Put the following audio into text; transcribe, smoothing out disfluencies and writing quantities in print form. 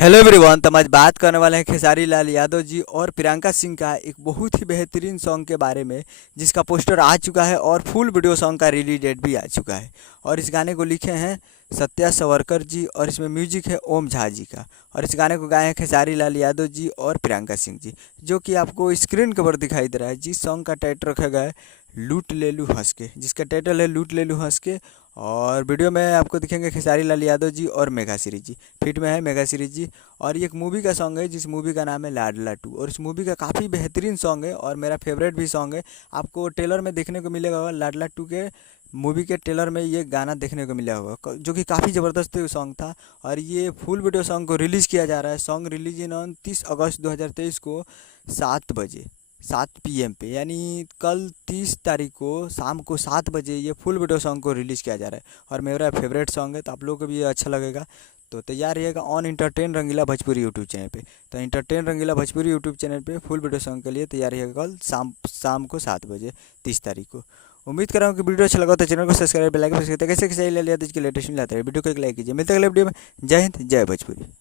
Hello everyone. तो हम आज बात करने वाले हैं खेसारी लाल यादव जी और प्रियंका सिंह का एक बहुत ही बेहतरीन सॉन्ग के बारे में, जिसका पोस्टर आ चुका है और फुल वीडियो सॉन्ग का रिलीज डेट भी आ चुका है। और इस गाने को लिखे हैं सत्या सवरकर जी और इसमें म्यूजिक है ओम झा जी का। और इस गाने को गाए हैं खेसारी लाल यादव जी और प्रियंका सिंह जी, जो कि आपको स्क्रीन के ऊपर दिखाई दे रहा है। जिस सॉन्ग का टाइटल रखा गया है लूट ले लूँ हंस के, जिसका टाइटल है लूट ले लूँ हंस के। और वीडियो में आपको दिखेंगे खेसारी लाल यादव जी और मेघा श्री जी, फिट में है मेघा श्री जी। और ये एक मूवी का सॉन्ग है जिस मूवी का नाम है लाडला टू, और इस मूवी का काफ़ी बेहतरीन सॉन्ग है और मेरा फेवरेट भी सॉन्ग है। आपको ट्रेलर में देखने को मिलेगा होगा, लाडला टू के मूवी के ट्रेलर में ये गाना देखने को मिला होगा, जो कि काफ़ी ज़बरदस्त सॉन्ग था। और ये फुल वीडियो सॉन्ग को रिलीज़ किया जा रहा है। सॉन्ग रिलीज इन ऑन 30 अगस्त 2023 को 7 बजे 7 PM पे, यानी कल 30 तारीख को शाम को 7 बजे ये फुल वीडियो सॉन्ग को रिलीज़ किया जा रहा है। और मेरा फेवरेट सॉन्ग है, तो आप लोगों को भी ये अच्छा लगेगा। तो तैयार रहिएगा on entertain Rangila Bhojpuri YouTube channel पे। तो entertain Rangila Bhojpuri YouTube channel पे फुल वीडियो सॉन्ग के लिए तैयार रहिएगा कल शाम को 7 बजे 30 तारीख को। उम्मीद कर रहा हूँ कि वीडियो अच्छा लगा तो चैनल को सब्सक्राइब बेल आइकन प्रेस करते कैसे कैसे ले लिया तो इसके लेटेस्ट मिलाते हैं। वीडियो को एक लाइक कीजिए। मिलते हैं अगले वीडियो में। जय हिंद, जय भोजपुरी।